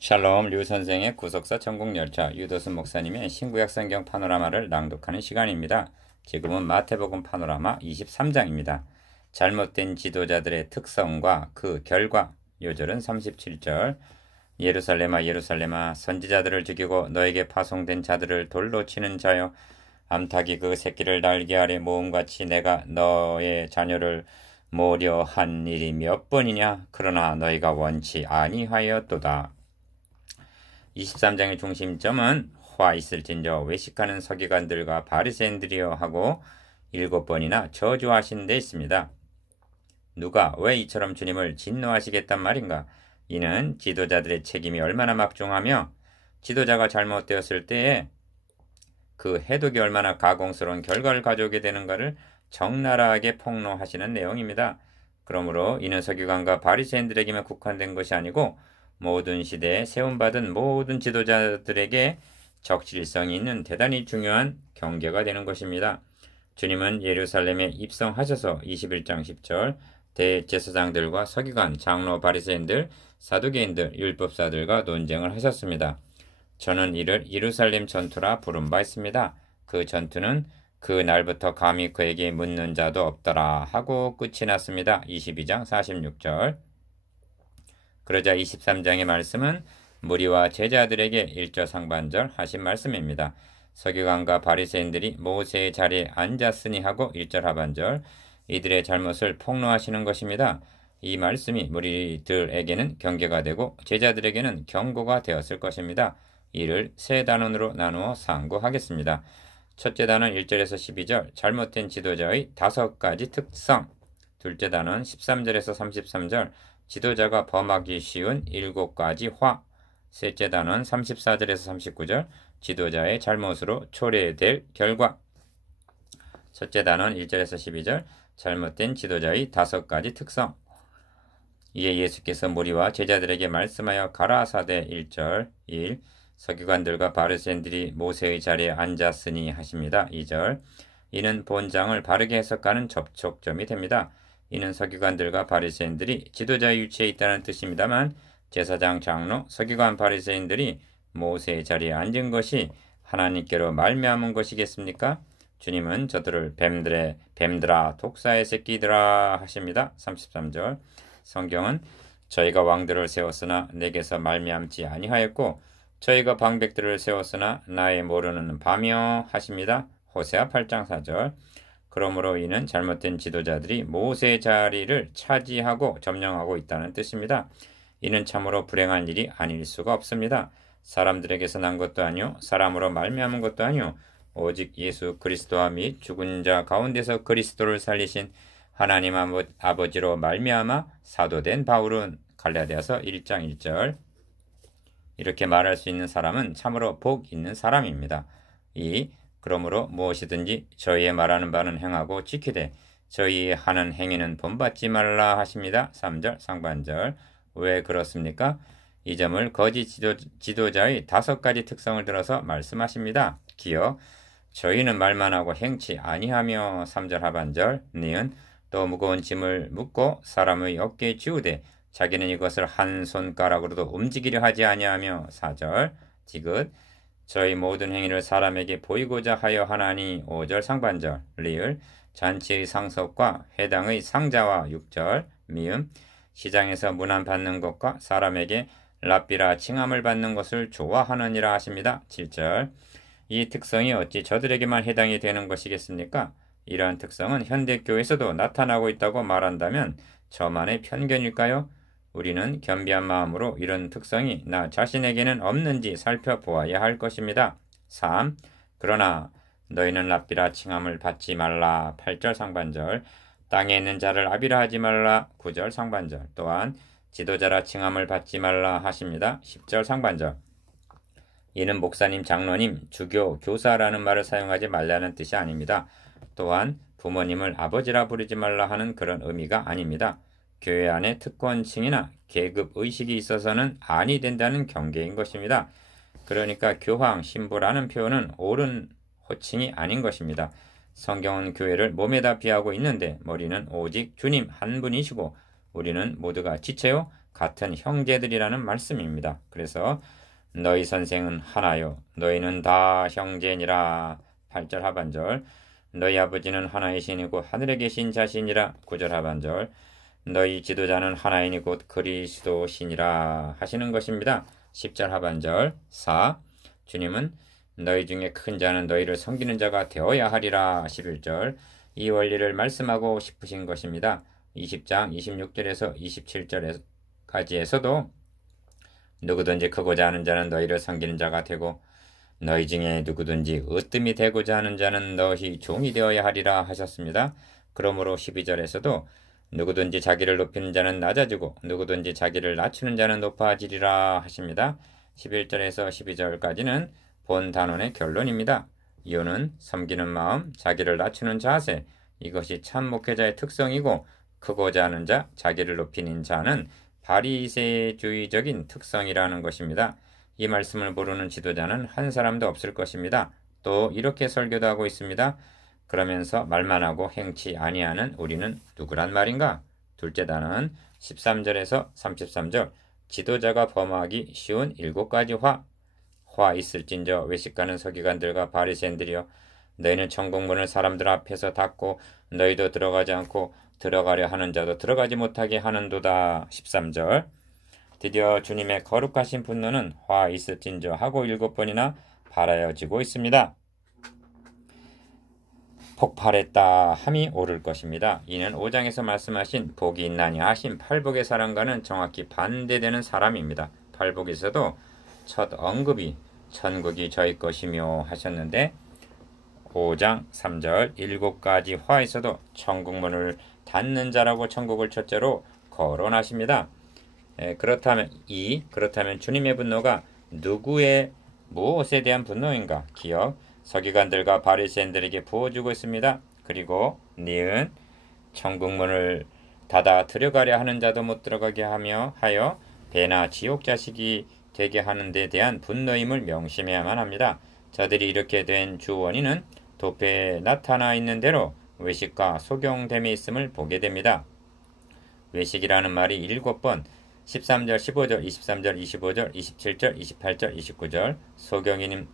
샬롬 류 선생의 구속사 천국열차 유도순 목사님의 신구약 성경 파노라마를 낭독하는 시간입니다. 지금은 마태복음 파노라마 23장입니다. 잘못된 지도자들의 특성과 그 결과. 요절은 37절. 예루살렘아 예루살렘아 선지자들을 죽이고 너에게 파송된 자들을 돌로 치는 자여, 암탉이 그 새끼를 날개 아래 모음같이 내가 너의 자녀를 모려 한 일이 몇 번이냐. 그러나 너희가 원치 아니하였도다. 23장의 중심점은 화 있을진저 외식하는 서기관들과 바리새인들이여 하고 7번이나 저주하신 데 있습니다. 누가 왜 이처럼 주님을 진노하시겠단 말인가? 이는 지도자들의 책임이 얼마나 막중하며 지도자가 잘못되었을 때에 그 해독이 얼마나 가공스러운 결과를 가져오게 되는가를 적나라하게 폭로하시는 내용입니다. 그러므로 이는 서기관과 바리새인들에게만 국한된 것이 아니고 모든 시대에 세움받은 모든 지도자들에게 적실성이 있는 대단히 중요한 경계가 되는 것입니다. 주님은 예루살렘에 입성하셔서 21장 10절 대제사장들과 서기관, 장로, 바리새인들, 사두개인들, 율법사들과 논쟁을 하셨습니다. 저는 이를 예루살렘 전투라 부른 바 있습니다. 그 전투는 그 날부터 감히 그에게 묻는 자도 없더라 하고 끝이 났습니다. 22장 46절. 그러자 23장의 말씀은 무리와 제자들에게 1절 상반절 하신 말씀입니다. 서기관과 바리새인들이 모세의 자리에 앉았으니 하고 1절 하반절 이들의 잘못을 폭로하시는 것입니다. 이 말씀이 무리들에게는 경계가 되고 제자들에게는 경고가 되었을 것입니다. 이를 세 단원으로 나누어 상고하겠습니다. 첫째 단원 1절에서 12절 잘못된 지도자의 5가지 특성. 둘째 단원 13절에서 33절 지도자가 범하기 쉬운 7가지 화. 셋째 단원 34절에서 39절 지도자의 잘못으로 초래될 결과. 첫째 단원 1절에서 12절 잘못된 지도자의 5가지 특성. 이에 예수께서 무리와 제자들에게 말씀하여 가라사대 1절 1. 서기관들과 바리새인들이 모세의 자리에 앉았으니 하십니다. 2절. 이는 본장을 바르게 해석하는 접촉점이 됩니다. 이는 서기관들과 바리새인들이 지도자의 위치에 있다는 뜻입니다만 제사장, 장로, 서기관, 바리새인들이 모세의 자리에 앉은 것이 하나님께로 말미암은 것이겠습니까? 주님은 저들을 뱀들아 독사의 새끼들아 하십니다. 33절. 성경은 저희가 왕들을 세웠으나 내게서 말미암지 아니하였고 저희가 방백들을 세웠으나 나의 모르는 바며 하십니다. 호세아 8장 4절. 그러므로 이는 잘못된 지도자들이 모세의 자리를 차지하고 점령하고 있다는 뜻입니다. 이는 참으로 불행한 일이 아닐 수가 없습니다. 사람들에게서 난 것도 아니요 사람으로 말미암은 것도 아니요 오직 예수 그리스도와 및 죽은 자 가운데서 그리스도를 살리신 하나님 아버지로 말미암아 사도된 바울은 갈라디아서 1장 1절. 이렇게 말할 수 있는 사람은 참으로 복 있는 사람입니다. 그러므로 무엇이든지 저희의 말하는 바는 행하고 지키되 저희의 하는 행위는 본받지 말라 하십니다. 3절 상반절. 왜 그렇습니까? 이 점을 거짓 지도자의 5가지 특성을 들어서 말씀하십니다. 기어 저희는 말만 하고 행치 아니하며 3절 하반절. 니은 또 무거운 짐을 묻고 사람의 어깨에 지우되 자기는 이것을 한 손가락으로도 움직이려 하지 아니하며 4절 디귿 저희 모든 행위를 사람에게 보이고자 하여 하나니 5절 상반절. 리을 잔치의 상석과 회당의 상자와 6절 미음 시장에서 문안 받는 것과 사람에게 랍비라 칭함을 받는 것을 좋아하느니라 하십니다. 7절. 이 특성이 어찌 저들에게만 해당이 되는 것이겠습니까? 이러한 특성은 현대교회에서도 나타나고 있다고 말한다면 저만의 편견일까요? 우리는 겸비한 마음으로 이런 특성이 나 자신에게는 없는지 살펴보아야 할 것입니다. 3. 그러나 너희는 랍비라 칭함을 받지 말라. 8절 상반절. 땅에 있는 자를 아비라 하지 말라. 9절 상반절. 또한 지도자라 칭함을 받지 말라 하십니다. 10절 상반절. 이는 목사님, 장로님, 주교, 교사라는 말을 사용하지 말라는 뜻이 아닙니다. 또한 부모님을 아버지라 부르지 말라 하는 그런 의미가 아닙니다. 교회 안에 특권층이나 계급 의식이 있어서는 아니 된다는 경계인 것입니다. 그러니까 교황, 신부라는 표현은 옳은 호칭이 아닌 것입니다. 성경은 교회를 몸에다 비하고 있는데 머리는 오직 주님 한 분이시고 우리는 모두가 지체요 같은 형제들이라는 말씀입니다. 그래서 너희 선생은 하나요 너희는 다 형제니라. 8절 하반절 너희 아버지는 하나이시니 곧 하늘에 계신 자신이라. 9절 하반절 너희 지도자는 하나이니 곧 그리스도시니라 하시는 것입니다. 10절 하반절 4 주님은 너희 중에 큰 자는 너희를 섬기는 자가 되어야 하리라. 11절 이 원리를 말씀하고 싶으신 것입니다. 20장 26절에서 27절까지에서도 누구든지 크고자 하는 자는 너희를 섬기는 자가 되고 너희 중에 누구든지 으뜸이 되고자 하는 자는 너희 종이 되어야 하리라 하셨습니다. 그러므로 12절에서도 누구든지 자기를 높이는 자는 낮아지고 누구든지 자기를 낮추는 자는 높아지리라 하십니다. 11절에서 12절까지는 본 단원의 결론입니다. 이유는 섬기는 마음, 자기를 낮추는 자세, 이것이 참 목회자의 특성이고 크고자 하는 자, 자기를 높이는 자는 바리새주의적인 특성이라는 것입니다. 이 말씀을 모르는 지도자는 한 사람도 없을 것입니다. 또 이렇게 설교도 하고 있습니다. 그러면서 말만 하고 행치 아니하는 우리는 누구란 말인가? 둘째 단은 13절에서 33절 지도자가 범하기 쉬운 7가지 화 있을진저 외식가는 서기관들과 바리새인들이여 너희는 천국문을 사람들 앞에서 닫고 너희도 들어가지 않고 들어가려 하는 자도 들어가지 못하게 하는도다. 13절 드디어 주님의 거룩하신 분노는 화 있을진저 하고 7번이나 발하여지고 있습니다. 폭발했다 함이 오를 것입니다. 이는 5장에서 말씀하신 복이 있나니 하신 팔복의 사람과는 정확히 반대되는 사람입니다. 팔복에서도 첫 언급이 천국이 저희 것이며 하셨는데 5장 3절 7가지 화에서도 천국문을 닫는 자라고 천국을 첫째로 거론하십니다. 그렇다면 주님의 분노가 누구의 무엇에 대한 분노인가? 기억 서기관들과 바리새인들에게 부어주고 있습니다. 그리고 니은 천국문을 닫아 들어가려 하는 자도 못 들어가게 하여 배나 지옥 자식이 되게 하는 데 대한 분노임을 명심해야만 합니다. 저들이 이렇게 된 주 원인은 도표에 나타나 있는 대로 외식과 소경됨이 있음을 보게 됩니다. 외식이라는 말이 7번 13절, 15절, 23절, 25절, 27절, 28절, 29절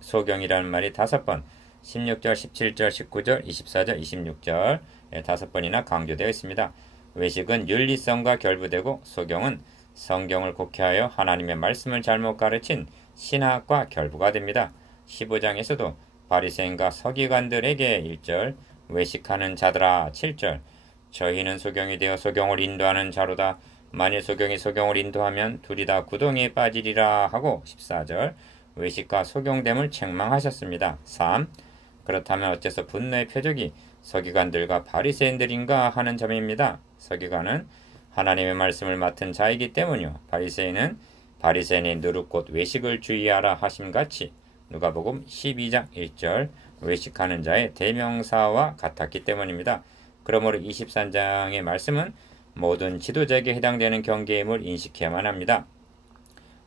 소경이라는 말이 5번 16절, 17절, 19절, 24절, 26절 5번이나 강조되어 있습니다. 외식은 윤리성과 결부되고 소경은 성경을 곡해하여 하나님의 말씀을 잘못 가르친 신학과 결부가 됩니다. 15장에서도 바리새인과 서기관들에게 1절 외식하는 자들아 7절 저희는 소경이 되어 소경을 인도하는 자로다. 만일 소경이 소경을 인도하면 둘이 다 구덩이에 빠지리라 하고 14절 외식과 소경됨을 책망하셨습니다. 3. 그렇다면 어째서 분노의 표적이 서기관들과 바리새인들인가 하는 점입니다. 서기관은 하나님의 말씀을 맡은 자이기 때문이요. 바리새인이 누룩 곧 외식을 주의하라 하심같이 누가복음 12장 1절 외식하는 자의 대명사와 같았기 때문입니다. 그러므로 23장의 말씀은 모든 지도자에게 해당되는 경계임을 인식해야만 합니다.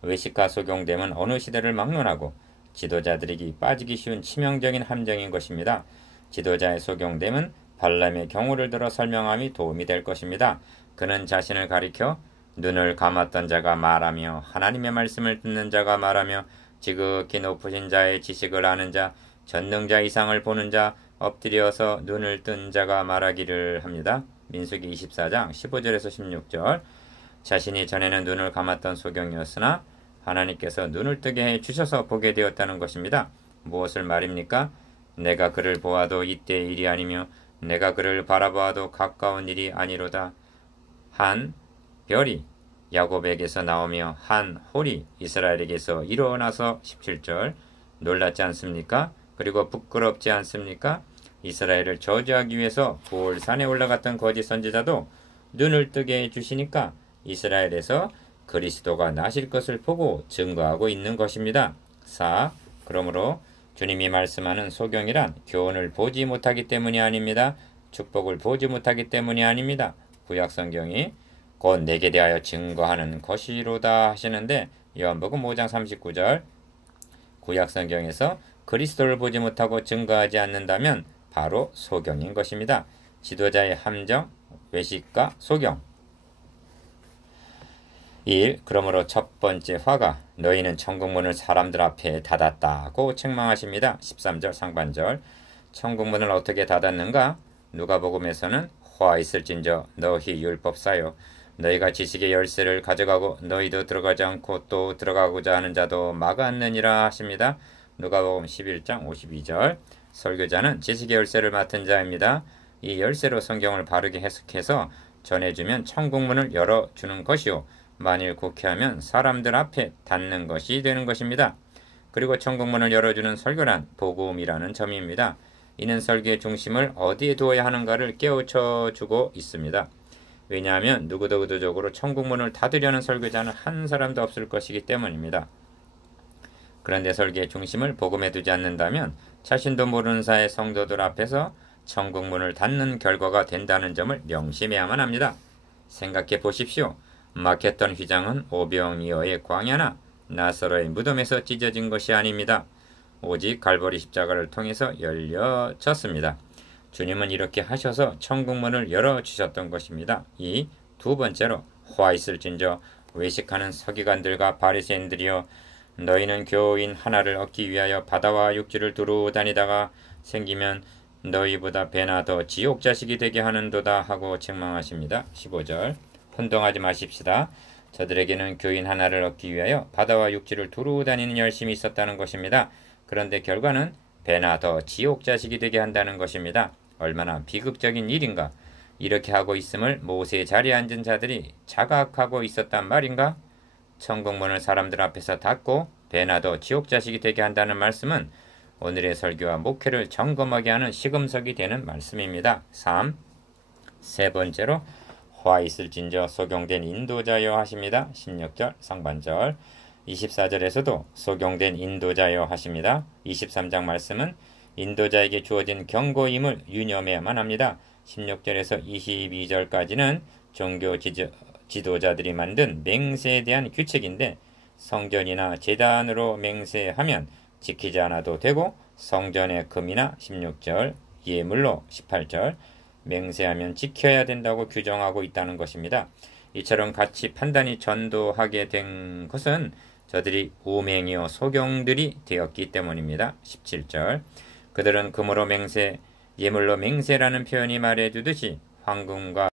외식과 소경됨은 어느 시대를 막론하고 지도자들에게 빠지기 쉬운 치명적인 함정인 것입니다. 지도자의 소경됨은 발람의 경우를 들어 설명함이 도움이 될 것입니다. 그는 자신을 가리켜 눈을 감았던 자가 말하며 하나님의 말씀을 듣는 자가 말하며 지극히 높으신 자의 지식을 아는 자 전능자 이상을 보는 자 엎드려서 눈을 뜬 자가 말하기를 합니다. 민수기 24장 15절에서 16절 자신이 전에는 눈을 감았던 소경이었으나 하나님께서 눈을 뜨게 해주셔서 보게 되었다는 것입니다. 무엇을 말입니까? 내가 그를 보아도 이때의 일이 아니며 내가 그를 바라보아도 가까운 일이 아니로다. 한 별이 야곱에게서 나오며 한 홀이 이스라엘에게서 일어나서 17절 놀랐지 않습니까? 그리고 부끄럽지 않습니까? 이스라엘을 저주하기 위해서 볼산에 올라갔던 거짓 선지자도 눈을 뜨게 해주시니까 이스라엘에서 그리스도가 나실 것을 보고 증거하고 있는 것입니다. 4. 그러므로 주님이 말씀하는 소경이란 교훈을 보지 못하기 때문이 아닙니다. 축복을 보지 못하기 때문이 아닙니다. 구약성경이 곧 내게 대하여 증거하는 것이로다 하시는데 요한복음 5장 39절 구약성경에서 그리스도를 보지 못하고 증거하지 않는다면 바로 소경인 것입니다. 지도자의 함정, 외식과 소경 1. 그러므로 첫 번째 화가 너희는 천국문을 사람들 앞에 닫았다고 책망하십니다. 13절 상반절. 천국문을 어떻게 닫았는가? 누가복음에서는 화 있을진저 너희 율법사요 너희가 지식의 열쇠를 가져가고 너희도 들어가지 않고 또 들어가고자 하는 자도 막았느니라 하십니다. 누가복음 11장 52절. 설교자는 지식의 열쇠를 맡은 자입니다. 이 열쇠로 성경을 바르게 해석해서 전해주면 천국문을 열어주는 것이요 만일 곡해하면 사람들 앞에 닫는 것이 되는 것입니다. 그리고 천국문을 열어주는 설교란 복음이라는 점입니다. 이는 설교의 중심을 어디에 두어야 하는가를 깨우쳐주고 있습니다. 왜냐하면 누구도 의도적으로 천국문을 닫으려는 설교자는 한 사람도 없을 것이기 때문입니다. 그런데 설교의 중심을 복음에 두지 않는다면 자신도 모르는 사이 성도들 앞에서 천국문을 닫는 결과가 된다는 점을 명심해야만 합니다. 생각해 보십시오. 막혔던 휘장은 오병이어의 광야나 나사로의 무덤에서 찢어진 것이 아닙니다. 오직 갈보리 십자가를 통해서 열려졌습니다. 주님은 이렇게 하셔서 천국문을 열어주셨던 것입니다. 이 두 번째로 화 있을진저 외식하는 서기관들과 바리새인들이여 너희는 교인 하나를 얻기 위하여 바다와 육지를 두루 다니다가 생기면 너희보다 배나 더 지옥 자식이 되게 하는도다 하고 책망하십니다. 15절. 혼동하지 마십시다. 저들에게는 교인 하나를 얻기 위하여 바다와 육지를 두루 다니는 열심이 있었다는 것입니다. 그런데 결과는 배나 더 지옥 자식이 되게 한다는 것입니다. 얼마나 비극적인 일인가. 이렇게 하고 있음을 모세의 자리에 앉은 자들이 자각하고 있었단 말인가. 천국문을 사람들 앞에서 닫고 배나 더 지옥 자식이 되게 한다는 말씀은 오늘의 설교와 목회를 점검하게 하는 시금석이 되는 말씀입니다. 3. 세 번째로 화 있을진저 소경된 인도자여 하십니다. 16절 상반절. 24절에서도 소경된 인도자여 하십니다. 23장 말씀은 인도자에게 주어진 경고임을 유념해야만 합니다. 16절에서 22절까지는 종교 지도자들이 만든 맹세에 대한 규칙인데 성전이나 제단으로 맹세하면 지키지 않아도 되고 성전의 금이나 16절, 예물로 18절 맹세하면 지켜야 된다고 규정하고 있다는 것입니다. 이처럼 같이 판단이 전도하게 된 것은 저들이 우맹이요 소경들이 되었기 때문입니다. 17절. 그들은 금으로 맹세, 예물로 맹세라는 표현이 말해주듯이 황금과